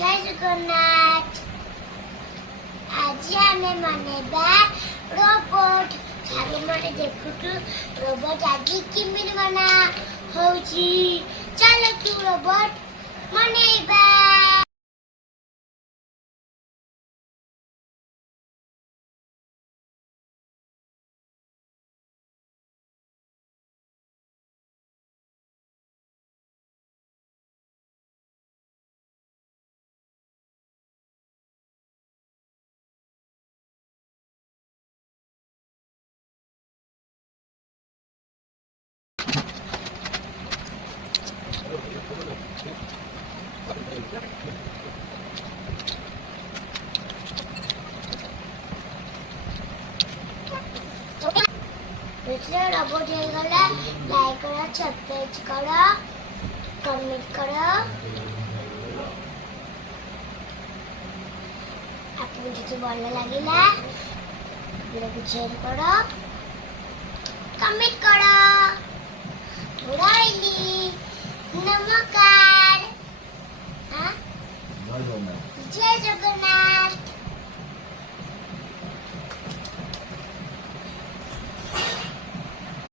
जय जगन्नाथ। आज आम बनेबा रोबोट। सारे मने देखुटू रोबोट आज किमिन बना होची। चलो तू रोबोट बनेबा। रोबोट लाइक करो, सब्सक्राइब करो, कमेंट करो। आपको जो भल लगे वीडियो शेयर करो, कमेंट करो। उड़ाइली नमस्कार। जय जगन्नाथ।